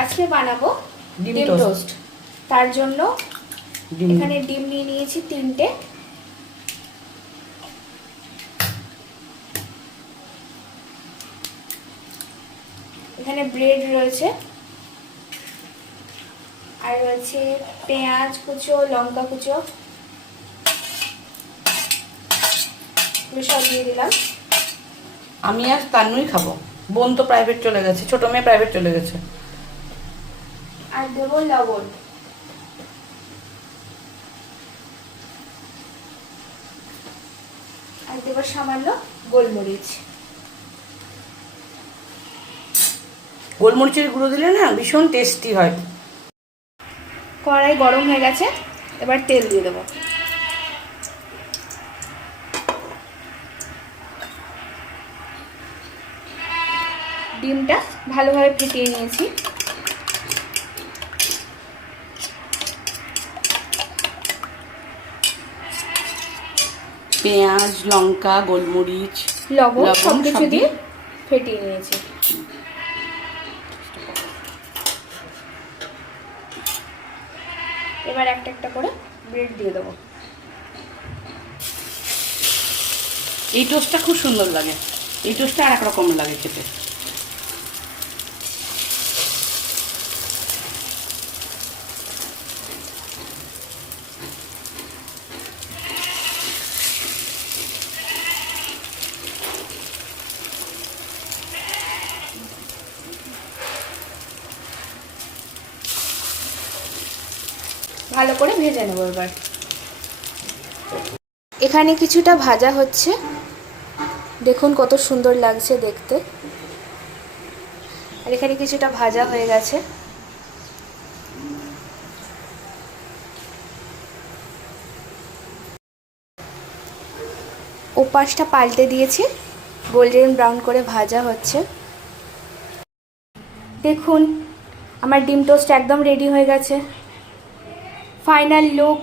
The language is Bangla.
আজকে বানাবো ডিম ডিম টোস্ট। টোস্ট। তার জন্য এখানে ডিম নিয়ে নিয়েছি 3টে। এখানে ব্রেড রয়েছে, আর রয়েছে পেঁয়াজ কুচো, লঙ্কা কুচো, সব দিয়ে দিলাম। আমি আজ তান্নুই খাবো, বোন তো প্রাইভেট চলে গেছে, ছোট মেয়ে প্রাইভেট চলে গেছে। আর দেবো লবণ। আর দেবো সামান্য গোলমরিচ। গোলমরিচের গুঁড়ো দিলে না ভীষণ টেস্টি হয়। কড়াই গরম হয়ে গেছে, এবার তেল দিয়ে দেবো। ডিমটা ভালোভাবে ফেটিয়ে নিয়েছি। পেঁয়াজ, লঙ্কা, গোলমরিচ, লবণ সবকিছু দিয়ে ফেটিয়ে নিয়েছি। এবার একটা একটা করে ব্রেড দিয়ে দেবো। এই টোস্টটা খুব সুন্দর লাগে, এই টোস্টটা আর এক রকম লাগে খেতে। ভালো করে ভেজে নেবো এবার। এখানে কিছুটা ভাজা হচ্ছে, দেখুন কত সুন্দর লাগছে দেখতে। আর এখানে কিছুটা ভাজা হয়ে গেছে। ওপাশটা পাল্টে দিয়েছি, গোল্ডেন ব্রাউন করে ভাজা হচ্ছে। দেখুন আমার ডিম টোস্ট একদম রেডি হয়ে গেছে। Final look.